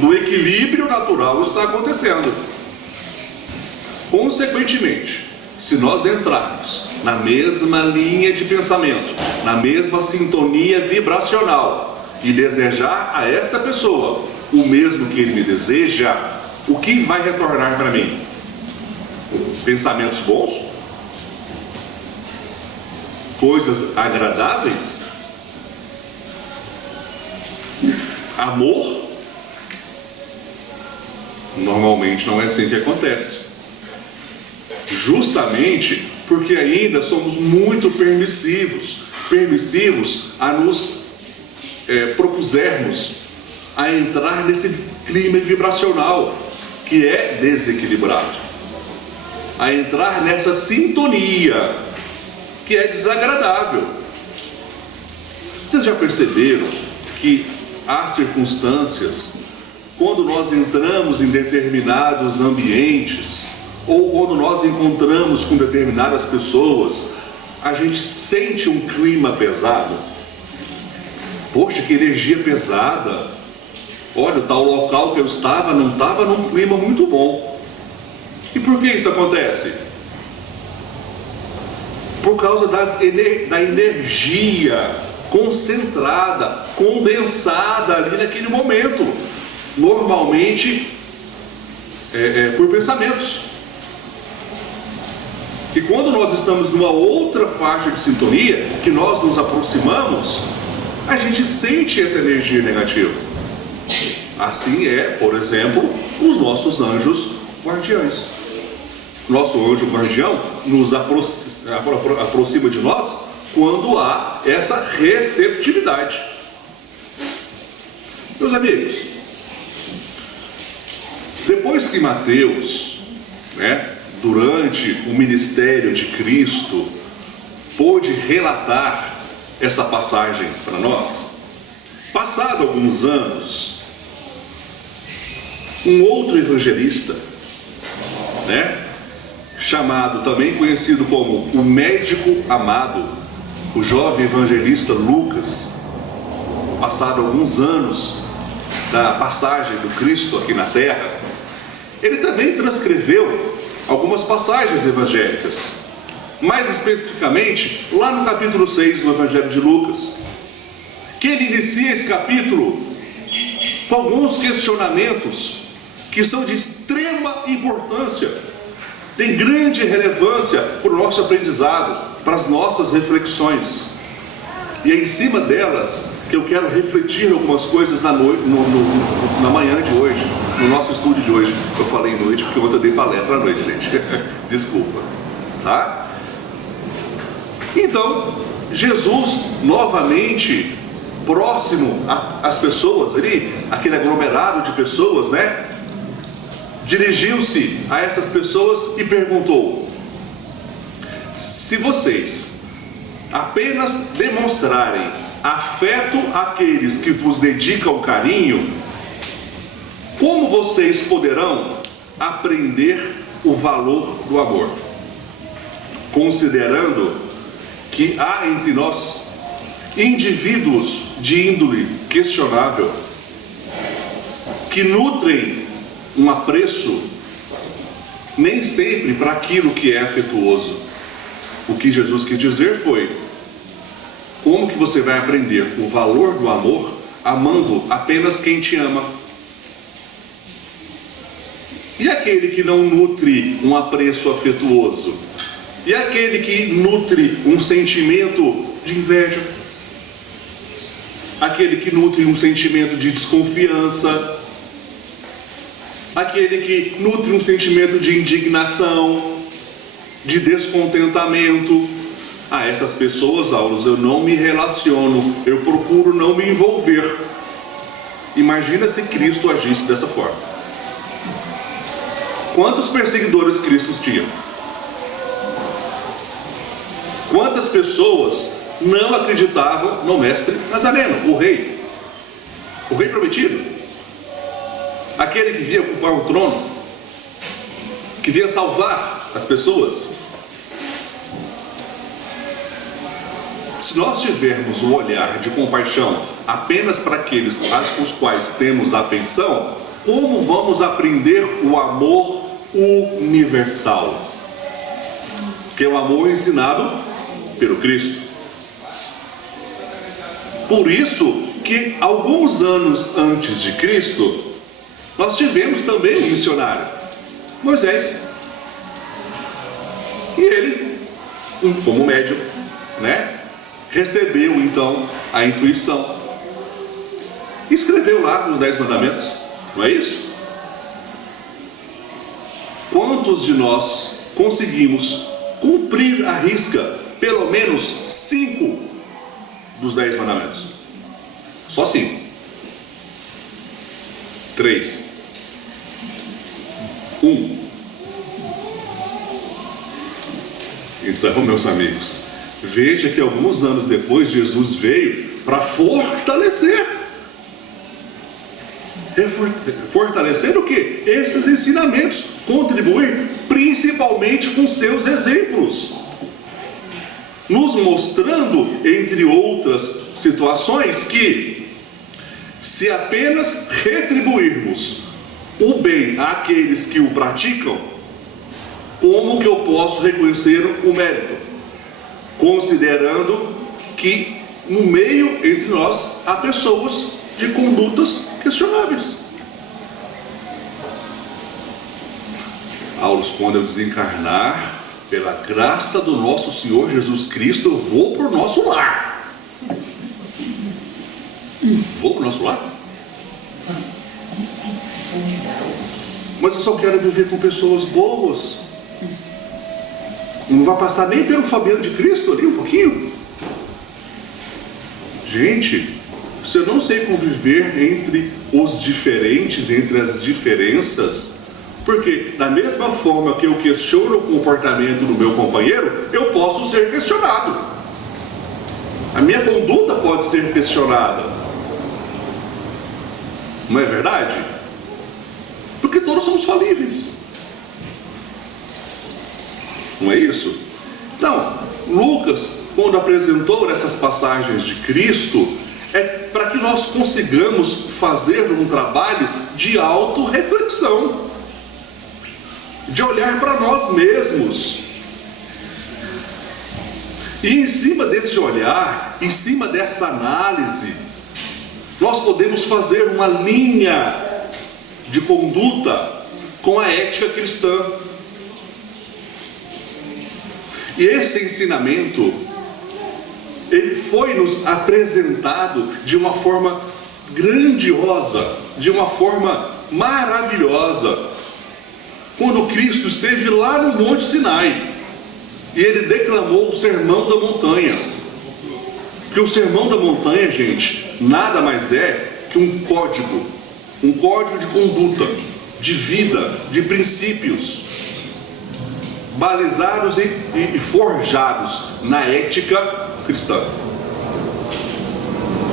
do equilíbrio natural está acontecendo. Consequentemente, se nós entrarmos na mesma linha de pensamento, na mesma sintonia vibracional e desejar a esta pessoa o mesmo que ele me deseja, o que vai retornar para mim? Pensamentos bons? Coisas agradáveis? Amor? Normalmente não é assim que acontece. Justamente porque ainda somos muito permissivos a nos propusermos a entrar nesse clima vibracional que é desequilibrado, a entrar nessa sintonia que é desagradável. Vocês já perceberam que há circunstâncias, quando nós entramos em determinados ambientes, ou quando nós encontramos com determinadas pessoas, a gente sente um clima pesado? Poxa, que energia pesada! Olha, o tal local que eu estava não estava num clima muito bom. E por que isso acontece? Por causa da energia concentrada, condensada ali naquele momento, normalmente por pensamentos. E quando nós estamos numa outra faixa de sintonia, que nós nos aproximamos, a gente sente essa energia negativa. Assim é, por exemplo, os nossos anjos guardiães. Nosso anjo guardião nos aproxima de nós quando há essa receptividade. Meus amigos, depois que Mateus, durante o ministério de Cristo, pôde relatar essa passagem para nós, passado alguns anos, um outro evangelista, chamado, também conhecido como o médico amado, o jovem evangelista Lucas, passado alguns anos da passagem do Cristo aqui na terra, ele também transcreveu algumas passagens evangélicas, mais especificamente lá no capítulo 6 do Evangelho de Lucas, que ele inicia esse capítulo com alguns questionamentos que são de extrema importância, tem grande relevância para o nosso aprendizado, para as nossas reflexões. E é em cima delas que eu quero refletir algumas coisas na manhã de hoje, no nosso estudo de hoje. Eu falei noite porque ontem eu dei palestra à noite, gente. Desculpa, tá? Então, Jesus, novamente, próximo às pessoas ali, aquele aglomerado de pessoas, dirigiu-se a essas pessoas e perguntou: se vocês apenas demonstrarem afeto àqueles que vos dedicam carinho, como vocês poderão aprender o valor do amor? Considerando que há entre nós indivíduos de índole questionável, que nutrem um apreço nem sempre para aquilo que é afetuoso. O que Jesus quis dizer foi: como que você vai aprender o valor do amor amando apenas quem te ama? E aquele que não nutre um apreço afetuoso? E aquele que nutre um sentimento de inveja? Aquele que nutre um sentimento de desconfiança? Aquele que nutre um sentimento de indignação, de descontentamento? A essas pessoas, Aulos, eu não me relaciono, eu procuro não me envolver. Imagina se Cristo agisse dessa forma. Quantos perseguidores Cristo tinha? Quantas pessoas não acreditavam no mestre Nazareno, o rei prometido, aquele que vinha ocupar o trono, que vinha salvar as pessoas? se nós tivermos um olhar de compaixão apenas para aqueles os quais temos afeição, como vamos aprender o amor universal? Que é o amor ensinado pelo Cristo. Por isso que alguns anos antes de Cristo, nós tivemos também um missionário, Moisés. E ele, como médium, recebeu então a intuição. Escreveu lá os 10 mandamentos, não é isso? Quantos de nós conseguimos cumprir à risca pelo menos 5 dos 10 mandamentos? Só 5. 3. 1. Então, meus amigos, veja que alguns anos depois Jesus veio para fortalecer o quê? Esses ensinamentos, contribuir principalmente com seus exemplos, nos mostrando, entre outras situações, que se apenas retribuirmos o bem àqueles que o praticam, como que eu posso reconhecer o mérito? Considerando que no meio entre nós há pessoas de condutas questionáveis. Aulos, quando eu desencarnar, pela graça do nosso Senhor Jesus Cristo, eu vou para o nosso lar. Vou para o nosso lar? Mas eu só quero viver com pessoas boas. Não vai passar nem pelo Fabiano de Cristo ali um pouquinho? Gente, se eu não sei conviver entre os diferentes, entre as diferenças, porque da mesma forma que eu questiono o comportamento do meu companheiro, eu posso ser questionado. A minha conduta pode ser questionada. Não é verdade? Porque todos somos falíveis. Não é isso? Então, Lucas, quando apresentou essas passagens de Cristo, é para que nós consigamos fazer um trabalho de autorreflexão, de olhar para nós mesmos. E em cima desse olhar, em cima dessa análise, nós podemos fazer uma linha de conduta com a ética cristã. E esse ensinamento, ele foi nos apresentado de uma forma grandiosa, de uma forma maravilhosa, quando Cristo esteve lá no Monte Sinai, e ele declamou o Sermão da Montanha. Que o Sermão da Montanha, gente, nada mais é que um código de conduta, de vida, de princípios, balizados e forjados na ética cristã.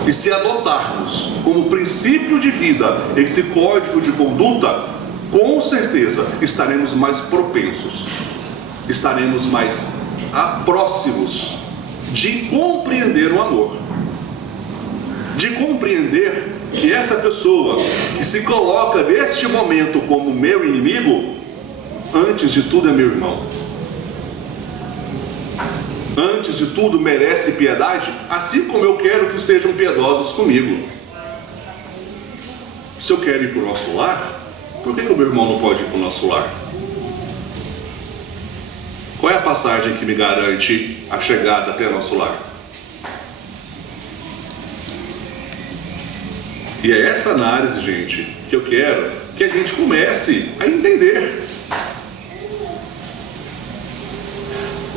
E se adotarmos como princípio de vida esse código de conduta, com certeza estaremos mais propensos, estaremos mais próximos de compreender o amor, de compreender que essa pessoa que se coloca neste momento como meu inimigo, antes de tudo é meu irmão. Antes de tudo merece piedade, assim como eu quero que sejam piedosos comigo. Se eu quero ir para o nosso lar, por que o meu irmão não pode ir para o nosso lar? Qual é a passagem que me garante a chegada até nosso lar? E é essa análise, gente, que eu quero que a gente comece a entender.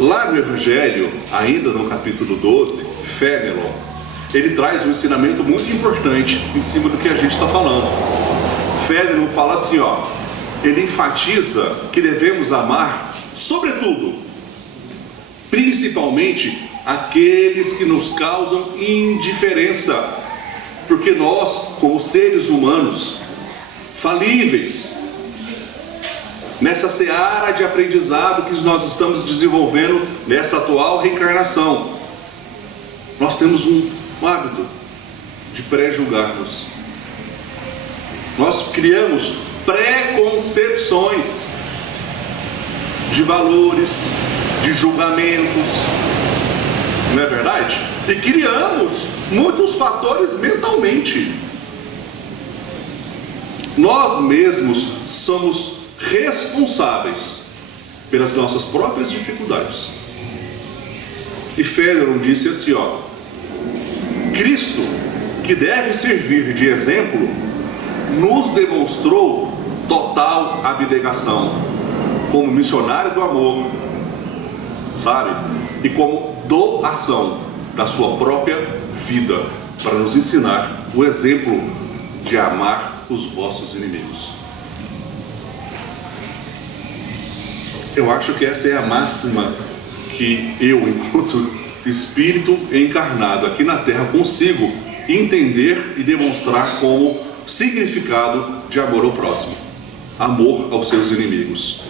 Lá no Evangelho, ainda no capítulo 12, Fénelon, ele traz um ensinamento muito importante em cima do que a gente está falando. Fénelon fala assim, ele enfatiza que devemos amar, sobretudo, principalmente aqueles que nos causam indiferença, porque nós, como seres humanos, falíveis, nessa seara de aprendizado que nós estamos desenvolvendo nessa atual reencarnação, nós temos um hábito de pré-julgarmos. Nós criamos preconcepções de valores, de julgamentos, não é verdade? E criamos muitos fatores mentalmente. Nós mesmos somos responsáveis pelas nossas próprias dificuldades. E Fédero disse assim, Cristo, que deve servir de exemplo, nos demonstrou total abnegação, como missionário do amor, sabe? E como doação da sua própria vida, para nos ensinar o exemplo de amar os vossos inimigos. Eu acho que essa é a máxima que eu, enquanto espírito encarnado aqui na Terra, consigo entender e demonstrar como significado de amor ao próximo, amor aos seus inimigos.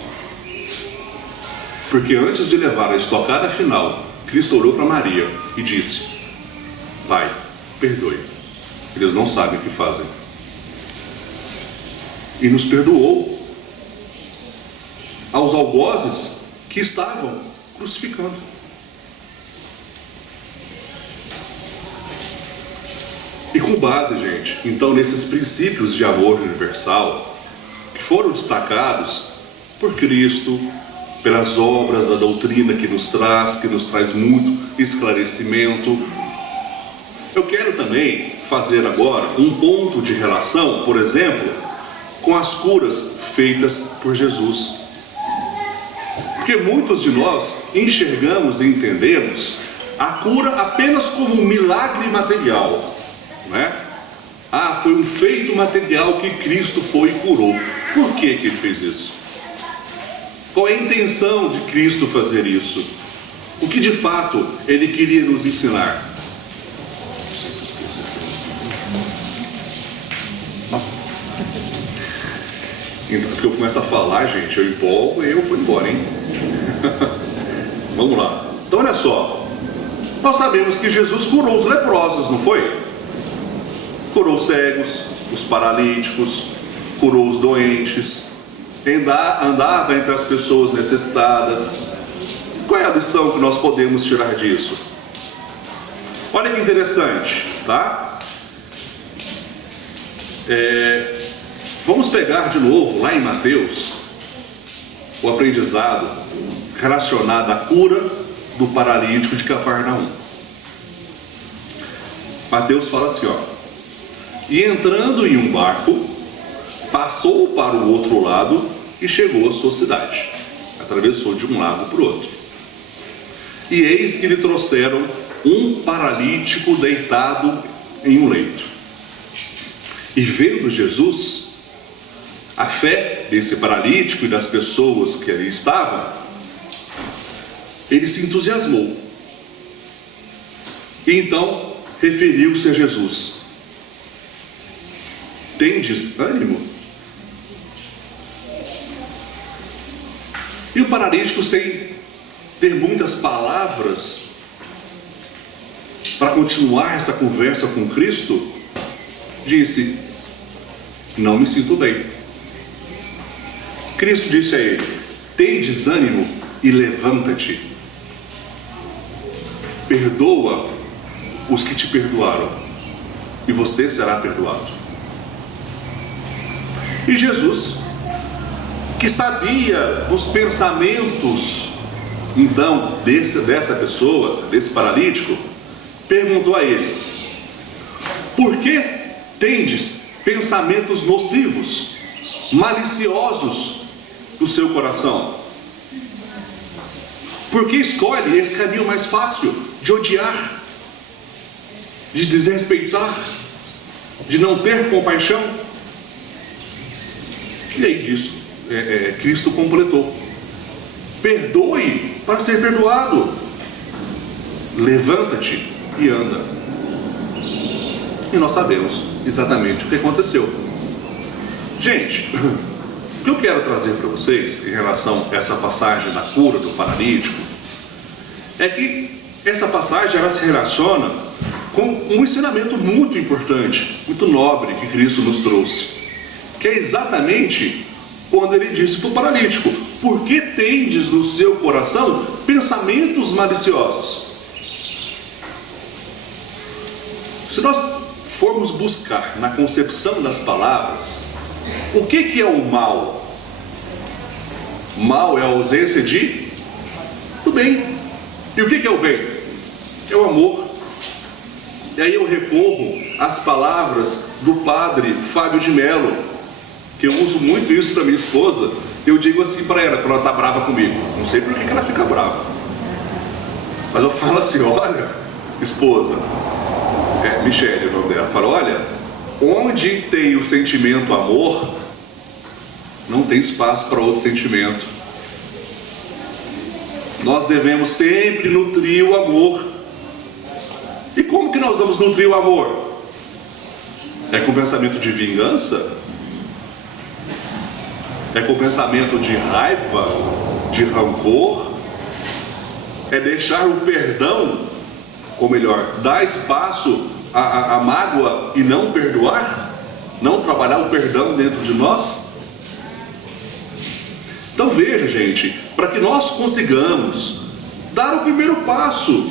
Porque antes de levar a estocada final, Cristo orou para Maria e disse: Pai, perdoe, eles não sabem o que fazem. E nos perdoou aos algozes que estavam crucificando. E com base, gente, então nesses princípios de amor universal, que foram destacados por Cristo, pelas obras da doutrina que nos traz muito esclarecimento, eu quero também fazer agora um ponto de relação, por exemplo, com as curas feitas por Jesus. Porque muitos de nós enxergamos e entendemos a cura apenas como um milagre material, não é? Foi um feito material que Cristo foi e curou. Por que ele fez isso? Qual é a intenção de Cristo fazer isso? O que de fato ele queria nos ensinar? Então, porque eu começo a falar, gente, eu empolgo e eu fui embora, hein? Vamos lá. Então olha só, nós sabemos que Jesus curou os leprosos, não foi? Curou os cegos, os paralíticos, curou os doentes, andava entre as pessoas necessitadas. Qual é a lição que nós podemos tirar disso? Olha que interessante, tá? Vamos pegar de novo lá em Mateus o aprendizado relacionado à cura do paralítico de Cafarnaum. Mateus fala assim, e entrando em um barco, passou para o outro lado e chegou à sua cidade. Atravessou de um lado para o outro. E eis que lhe trouxeram um paralítico deitado em um leito. E vendo Jesus a fé desse paralítico e das pessoas que ali estavam, ele se entusiasmou. E então referiu-se a Jesus: tendes ânimo? E o paralítico, sem ter muitas palavras para continuar essa conversa com Cristo, disse: não me sinto bem. Cristo disse a ele: tendes ânimo e levanta-te. Perdoa os que te perdoaram, e você será perdoado. E Jesus, que sabia dos pensamentos então dessa pessoa, desse paralítico, perguntou a ele: por que tendes pensamentos nocivos, maliciosos no seu coração? Por que escolhe esse caminho mais fácil de odiar, de desrespeitar, de não ter compaixão? E aí disso, Cristo completou: perdoe para ser perdoado, levanta-te e anda. E nós sabemos exatamente o que aconteceu. Gente, o que eu quero trazer para vocês em relação a essa passagem da cura do paralítico é que essa passagem ela se relaciona com um ensinamento muito importante, muito nobre que Cristo nos trouxe, que é exatamente quando ele disse para o paralítico: por que tendes no seu coração pensamentos maliciosos? Se nós formos buscar na concepção das palavras, o que é o mal? Mal é a ausência do bem. E o que é o bem? É o amor. E aí eu recorro às palavras do padre Fábio de Mello, que eu uso muito isso para minha esposa. Eu digo assim para ela, quando ela está brava comigo, não sei por que ela fica brava, mas eu falo assim: olha, esposa, Michele o nome dela, eu falo: olha, onde tem o sentimento amor, não tem espaço para outro sentimento. Nós devemos sempre nutrir o amor. E como que nós vamos nutrir o amor? É com pensamento de vingança? É com pensamento de raiva, de rancor? É deixar o perdão, ou melhor, dar espaço à mágoa e não perdoar? Não trabalhar o perdão dentro de nós? Então veja, gente, para que nós consigamos dar o primeiro passo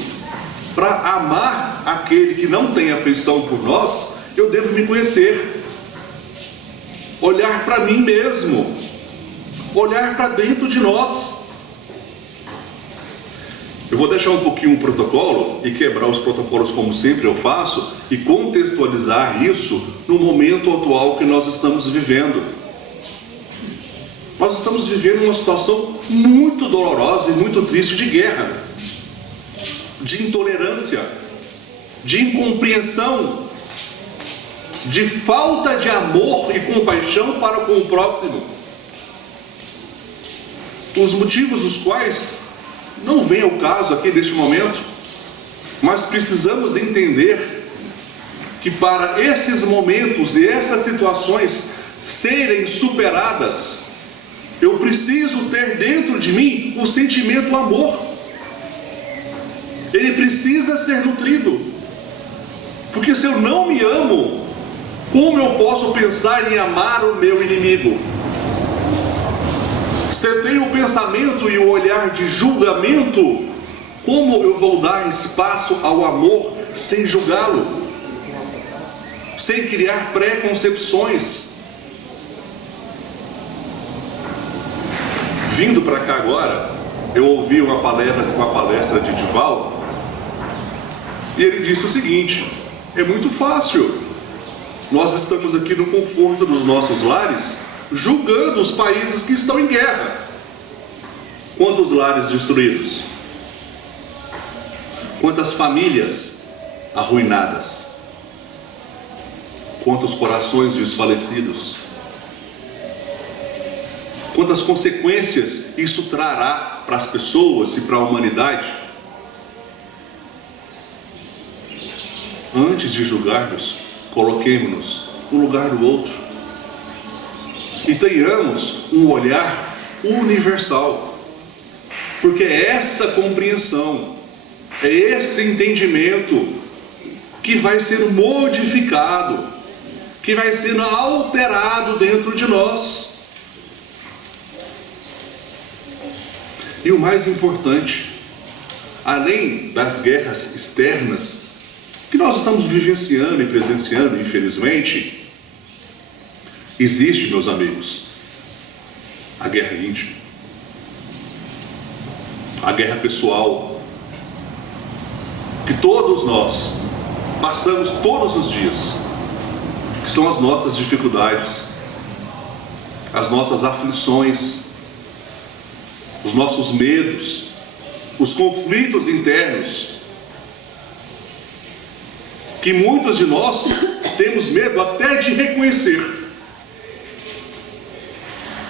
para amar aquele que não tem afeição por nós, eu devo me conhecer, olhar para mim mesmo, olhar para dentro de nós. Eu vou deixar um pouquinho o protocolo e quebrar os protocolos como sempre eu faço e contextualizar isso no momento atual que nós estamos vivendo. Nós estamos vivendo uma situação muito dolorosa e muito triste de guerra, de intolerância, de incompreensão, de falta de amor e compaixão para com o próximo. Os motivos dos quais não vem ao caso aqui neste momento, mas precisamos entender que para esses momentos e essas situações serem superadas, eu preciso ter dentro de mim o sentimento amor. Ele precisa ser nutrido, porque se eu não me amo, como eu posso pensar em amar o meu inimigo? Se eu tenho o pensamento e o olhar de julgamento, como eu vou dar espaço ao amor sem julgá-lo, sem criar preconcepções? Vindo para cá agora, eu ouvi uma palestra de Dival, e ele disse o seguinte: é muito fácil, nós estamos aqui no conforto dos nossos lares, julgando os países que estão em guerra. Quantos lares destruídos? Quantas famílias arruinadas? Quantos corações desfalecidos? Quantas consequências isso trará para as pessoas e para a humanidade? Antes de julgarmos, coloquemo-nos no lugar do outro e tenhamos um olhar universal, porque é essa compreensão, é esse entendimento que vai ser modificado, que vai sendo alterado dentro de nós. E o mais importante, além das guerras externas que nós estamos vivenciando e presenciando, infelizmente, existe, meus amigos, a guerra íntima, a guerra pessoal, que todos nós passamos todos os dias, que são as nossas dificuldades, as nossas aflições, os nossos medos, os conflitos internos, que muitos de nós temos medo até de reconhecer.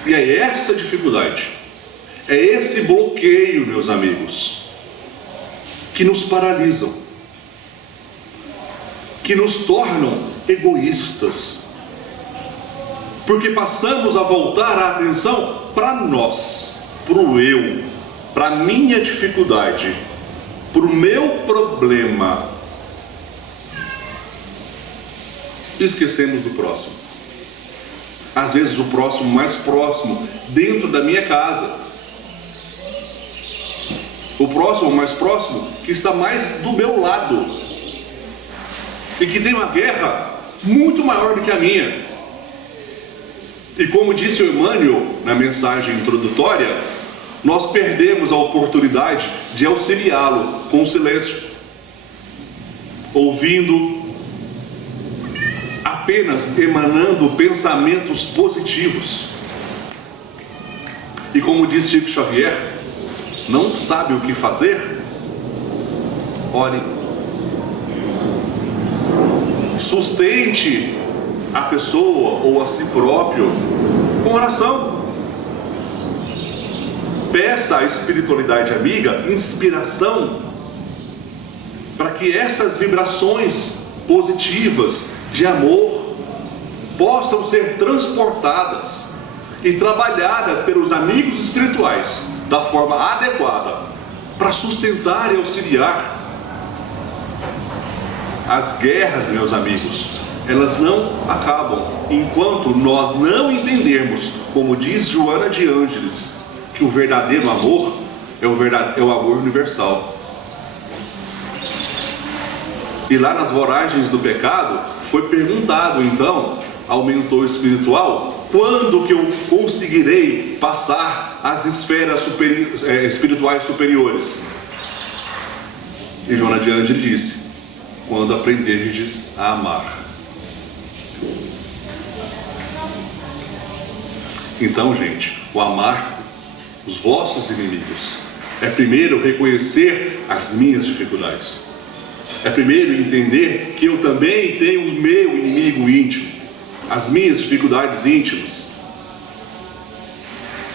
E é essa dificuldade, é esse bloqueio, meus amigos, que nos paralisam, que nos tornam egoístas, porque passamos a voltar a atenção para nós, para o eu, para a minha dificuldade, para o meu problema, esquecemos do próximo. Às vezes o próximo mais próximo, dentro da minha casa. O próximo mais próximo, que está mais do meu lado. E que tem uma guerra muito maior do que a minha. E como disse o Emmanuel na mensagem introdutória, nós perdemos a oportunidade de auxiliá-lo com o silêncio, ouvindo, apenas emanando pensamentos positivos. E como diz Chico Xavier, não sabe o que fazer? Ore. Sustente a pessoa ou a si próprio com oração. Peça à espiritualidade amiga inspiração para que essas vibrações positivas de amor possam ser transportadas e trabalhadas pelos amigos espirituais da forma adequada para sustentar e auxiliar. As guerras, meus amigos, elas não acabam enquanto nós não entendermos, como diz Joana de Ângeles, que o verdadeiro amor é o amor universal. E lá nas voragens do pecado foi perguntado então ao mentor espiritual: quando que eu conseguirei passar as esferas espirituais superiores? E Joana de Ângeles disse: quando aprenderdes a amar. Então, gente, o amar os vossos inimigos é primeiro reconhecer as minhas dificuldades. É primeiro entender que eu também tenho o meu inimigo íntimo, as minhas dificuldades íntimas.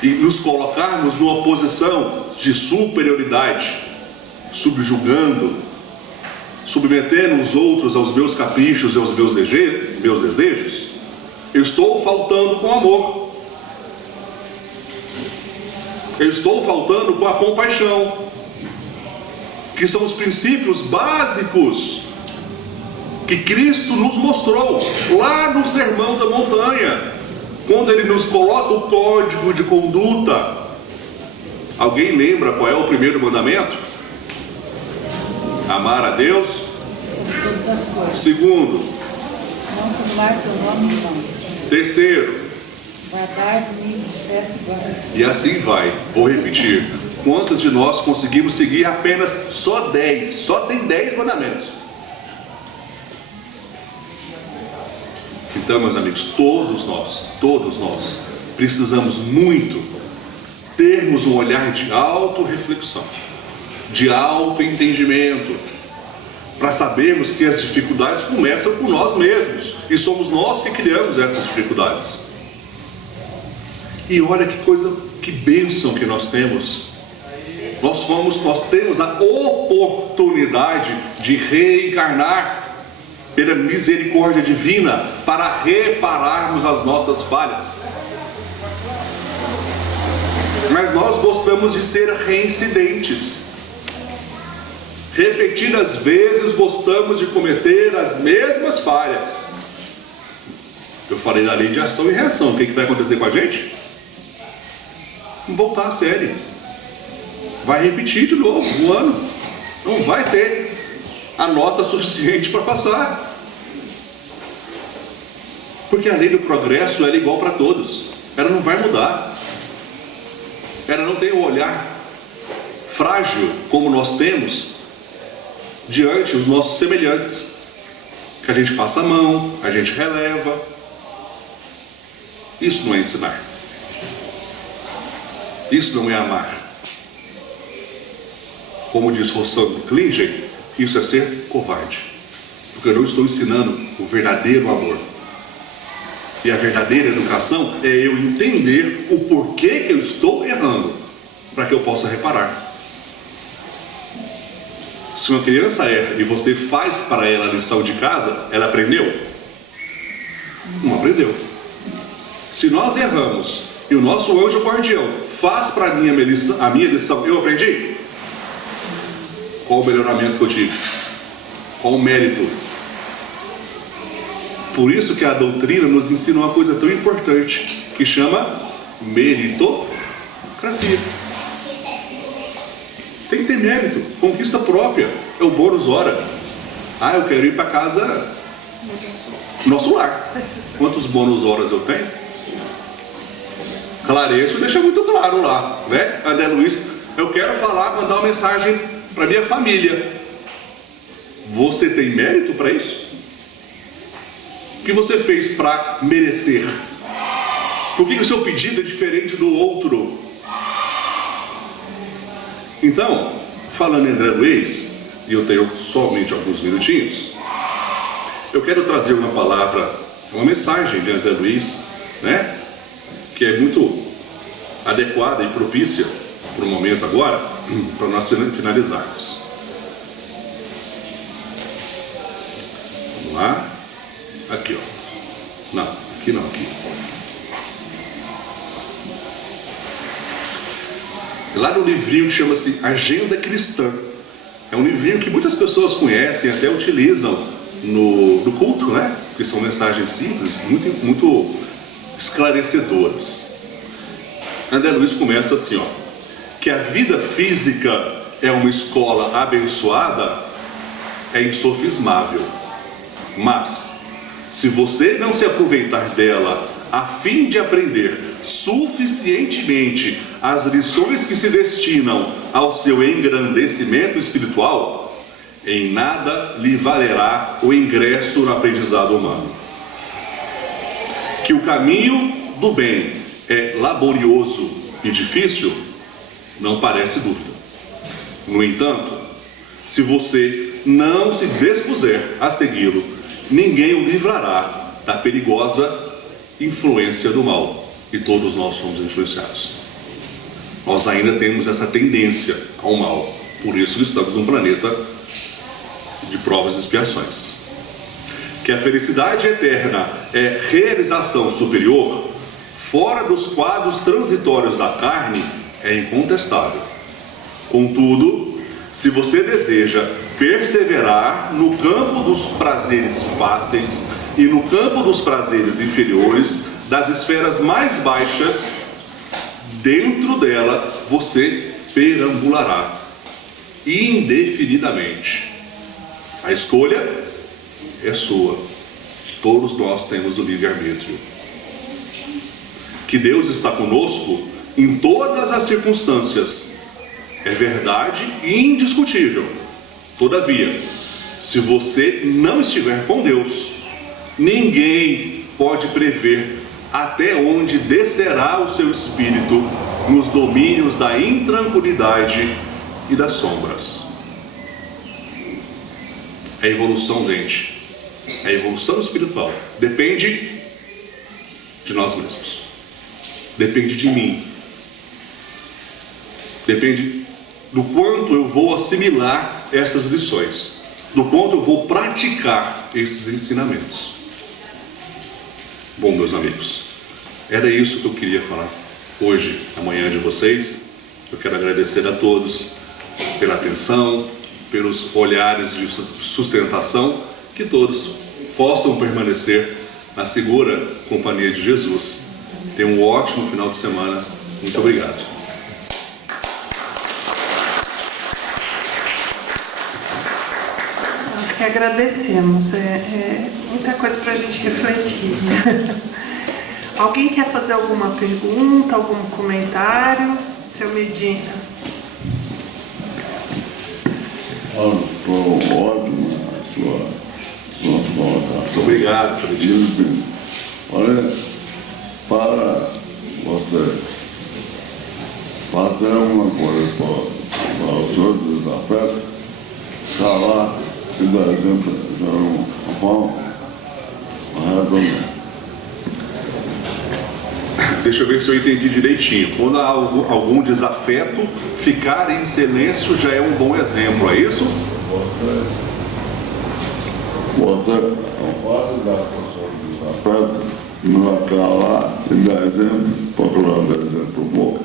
E nos colocarmos numa posição de superioridade, subjugando, submetendo os outros aos meus caprichos e aos meus desejos, eu estou faltando com amor. Eu estou faltando com a compaixão, que são os princípios básicos que Cristo nos mostrou lá no Sermão da Montanha, quando Ele nos coloca o código de conduta. Alguém lembra qual é o primeiro mandamento? Amar a Deus. Todas as coisas. Segundo. Não tomar seu nome em vão. Terceiro. Guardar domingo de festa e guarda. E assim vai. Vou repetir. Quantos de nós conseguimos seguir apenas só 10? Só tem 10 mandamentos. Então, meus amigos, todos nós precisamos muito termos um olhar de autorreflexão, de autoentendimento, para sabermos que as dificuldades começam com nós mesmos, e somos nós que criamos essas dificuldades. E olha que coisa, que bênção que nós temos. Nós temos a oportunidade de reencarnar pela misericórdia divina para repararmos as nossas falhas. Mas nós gostamos de ser reincidentes. Repetidas vezes gostamos de cometer as mesmas falhas. Eu falei da lei de ação e reação. O que vai acontecer com a gente? Vamos voltar a série. Vai repetir de novo um ano. Não vai ter a nota suficiente para passar. Porque a lei do progresso ela é igual para todos. Ela não vai mudar. Ela não tem um olhar frágil como nós temos diante dos nossos semelhantes, que a gente passa a mão, a gente releva. Isso não é ensinar. Isso não é amar. Como diz Rossano Klingen, isso é ser covarde, porque eu não estou ensinando o verdadeiro amor. E a verdadeira educação é eu entender o porquê que eu estou errando, para que eu possa reparar. Se uma criança erra e você faz para ela a lição de casa, ela aprendeu? Não aprendeu. Se nós erramos e o nosso anjo guardião faz para mim a minha lição, eu aprendi? Qual o melhoramento que eu tive? Qual o mérito? Por isso que a doutrina nos ensina uma coisa tão importante, que chama meritocracia. Tem que ter mérito, conquista própria, é o bônus hora. Ah, eu quero ir para casa, nosso lar. Quantos bônus horas eu tenho? Clareço deixa muito claro lá, né? André Luiz, eu quero falar, mandar uma mensagem para minha família. Você tem mérito para isso? O que você fez para merecer? Por que o seu pedido é diferente do outro? Então, falando em André Luiz, e eu tenho somente alguns minutinhos, eu quero trazer uma palavra, uma mensagem de André Luiz, né? Que é muito adequada e propícia para o momento agora, para nós finalizarmos. Vamos lá. Aqui, ó. Não, aqui não, aqui. Lá no livrinho que chama-se Agenda Cristã. É um livrinho que muitas pessoas conhecem, até utilizam no culto, né? Porque são mensagens simples, muito esclarecedoras. André Luiz começa assim, ó: que a vida física é uma escola abençoada é insofismável, mas se você não se aproveitar dela a fim de aprender suficientemente as lições que se destinam ao seu engrandecimento espiritual, em nada lhe valerá o ingresso no aprendizado humano. Que o caminho do bem é laborioso e difícil, não parece dúvida. No entanto, se você não se dispuser a segui-lo, ninguém o livrará da perigosa influência do mal. E todos nós somos influenciados. Nós ainda temos essa tendência ao mal. Por isso estamos num planeta de provas e expiações. Que a felicidade eterna é realização superior, fora dos quadros transitórios da carne, é incontestável. Contudo, se você deseja perseverar no campo dos prazeres fáceis e no campo dos prazeres inferiores, das esferas mais baixas, dentro dela você perambulará indefinidamente. A escolha é sua. Todos nós temos o livre-arbítrio. Que Deus está conosco em todas as circunstâncias é verdade e indiscutível. Todavia, se você não estiver com Deus, ninguém pode prever até onde descerá o seu espírito nos domínios da intranquilidade e das sombras. É evolução, gente. É evolução espiritual. Depende de nós mesmos. Depende de mim. Depende do quanto eu vou assimilar essas lições, do quanto eu vou praticar esses ensinamentos. Bom, meus amigos, era isso que eu queria falar hoje, amanhã de vocês. Eu quero agradecer a todos pela atenção, pelos olhares de sustentação, que todos possam permanecer na segura companhia de Jesus. Tenham um ótimo final de semana. Muito obrigado. Nós que agradecemos, muita coisa para a gente refletir, né? Alguém quer fazer alguma pergunta, algum comentário? Seu Medina. Foi ótima a sua colocação. Obrigado, seu Medina. Olha, para você fazer uma coisa para os seus desafios, calar e dar exemplo de uma forma redonda. Deixa eu ver se eu entendi direitinho. Quando há algum desafeto, ficar em silêncio já é um bom exemplo, é isso? Você não pode dar para o seu desafeto, não calar e dar exemplo, procurar dar exemplo bom.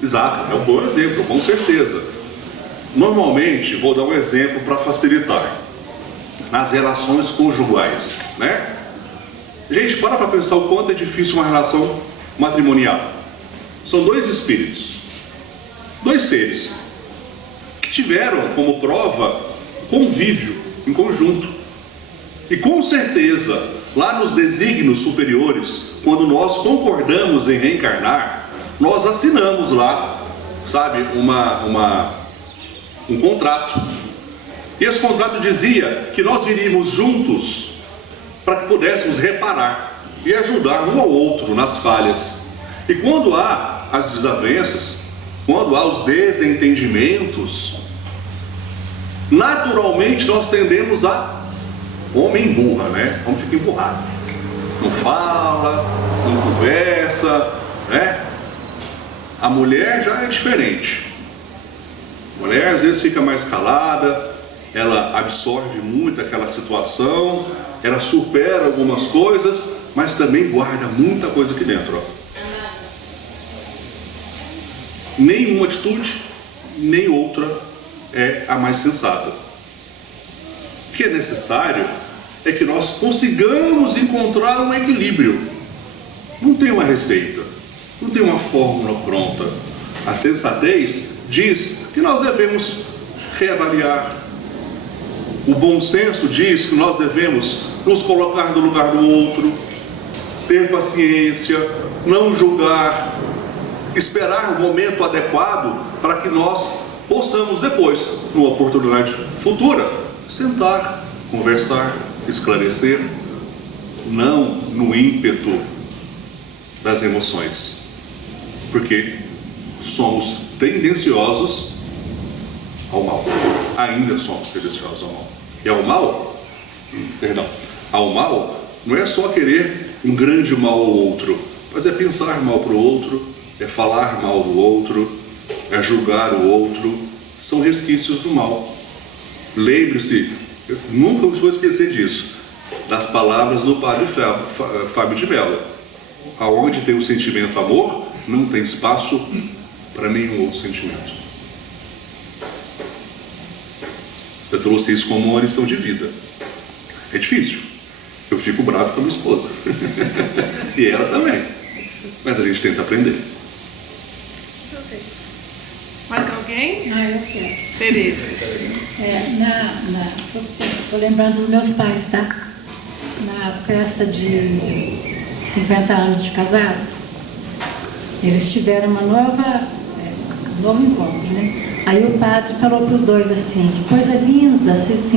Exato, é um bom exemplo, com certeza. Normalmente, vou dar um exemplo para facilitar, nas relações conjugais, né? Gente, para pensar o quanto é difícil uma relação matrimonial. São dois espíritos, dois seres, que tiveram como prova convívio em conjunto. E com certeza, lá nos desígnios superiores, quando nós concordamos em reencarnar, nós assinamos lá, sabe, um contrato. E esse contrato dizia que nós viríamos juntos para que pudéssemos reparar e ajudar um ao outro nas falhas. E quando há as desavenças, quando há os desentendimentos, naturalmente nós tendemos a homem burra, né? Homem fica emburrado, não fala, não conversa, né? A mulher já é diferente. A mulher às vezes fica mais calada, ela absorve muito aquela situação, ela supera algumas coisas, mas também guarda muita coisa aqui dentro, ó. Nenhuma atitude, nem outra é a mais sensata. O que é necessário é que nós consigamos encontrar um equilíbrio. Não tem uma receita, não tem uma fórmula pronta. A sensatez diz que nós devemos reavaliar. O bom senso diz que nós devemos nos colocar no lugar do outro, ter paciência, não julgar, esperar o momento adequado para que nós possamos depois, numa oportunidade futura, sentar, conversar, esclarecer, não no ímpeto das emoções, porque somos tendenciosos ao mal, ainda somos tendenciosos ao mal. E ao mal, ao mal não é só querer um grande mal ao outro, mas é pensar mal para o outro, é falar mal do outro, é julgar o outro. São resquícios do mal. Lembre-se, eu nunca vou esquecer disso, das palavras do padre Fábio de Mello: aonde tem o sentimento amor, não tem espaço para nenhum outro sentimento. Eu trouxe isso como uma lição de vida. É difícil. Eu fico bravo com a minha esposa. E ela também. Mas a gente tenta aprender. Mais alguém? Eu quero. Tereza. Estou lembrando dos meus pais, tá? Na festa de 50 anos de casados, eles tiveram um novo encontro, né? Aí o padre falou para os dois assim: que coisa linda, 60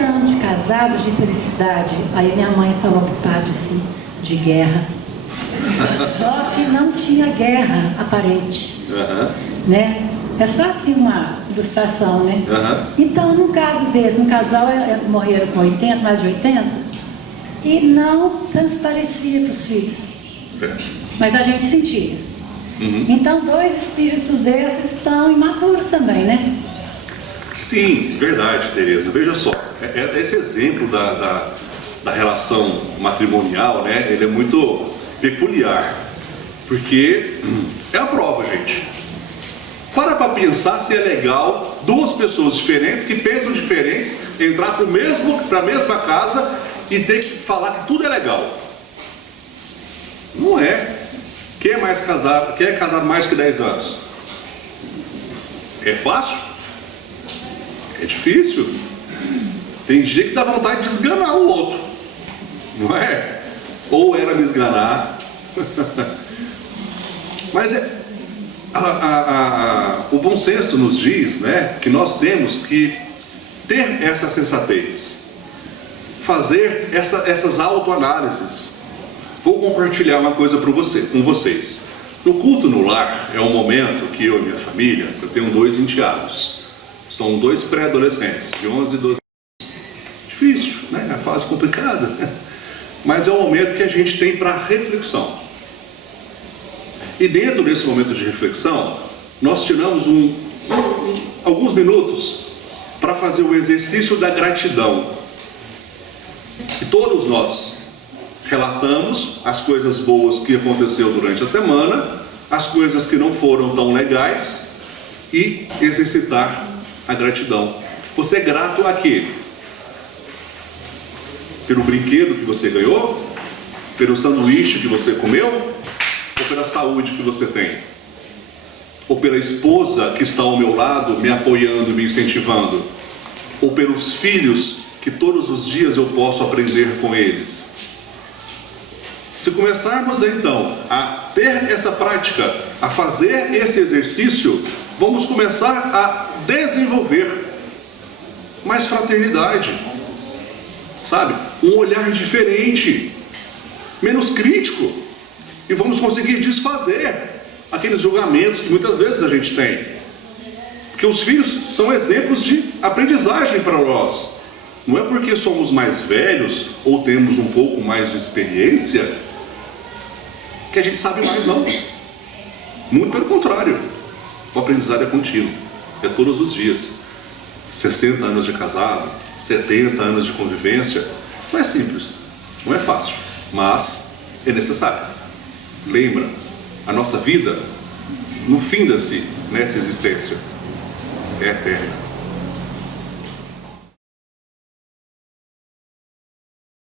anos de casados, de felicidade. Aí minha mãe falou para o padre assim: de guerra. Só que não tinha guerra aparente, né? É só assim uma ilustração, né? Então, num caso desse, um casal morreram com 80, mais de 80, e não transparecia para os filhos. Certo. Mas a gente sentia. Então, dois espíritos desses estão imaturos também, né? Sim, verdade, Tereza. Veja só, esse exemplo da relação matrimonial, né? Ele é muito peculiar, porque é a prova, gente. Para pensar se é legal duas pessoas diferentes, que pensam diferentes, entrar para a mesma casa e ter que falar que tudo é legal. Não é. Quem é casado mais que 10 anos? É fácil? É difícil. Tem dia que dá vontade de esganar o outro, não é? Ou era me esganar. Mas o bom senso nos diz, né, que nós temos que ter essa sensatez, fazer essas autoanálises. Vou compartilhar uma coisa com vocês. No culto no lar é um momento que eu e minha família, eu tenho 2 enteados, são 2 pré-adolescentes, de 11 e 12 anos. Difícil, né? É uma fase complicada. Mas é um momento que a gente tem para reflexão. E dentro desse momento de reflexão, nós tiramos alguns minutos para fazer o exercício da gratidão. E todos nós relatamos as coisas boas que aconteceu durante a semana, as coisas que não foram tão legais, e exercitar a gratidão. Você é grato a quê? Pelo brinquedo que você ganhou? Pelo sanduíche que você comeu? Ou pela saúde que você tem? Ou pela esposa que está ao meu lado, me apoiando, me incentivando? Ou pelos filhos que todos os dias eu posso aprender com eles? Se começarmos então a ter essa prática, a fazer esse exercício, vamos começar a desenvolver mais fraternidade, sabe? Um olhar diferente, menos crítico, e vamos conseguir desfazer aqueles julgamentos que muitas vezes a gente tem. Porque os filhos são exemplos de aprendizagem para nós. Não é porque somos mais velhos ou temos um pouco mais de experiência que a gente sabe mais, não. Muito pelo contrário. O aprendizado é contínuo, é todos os dias. 60 anos de casado, 70 anos de convivência, não é simples, não é fácil, mas é necessário. Lembra, a nossa vida, no fim da si, nessa existência, é eterna.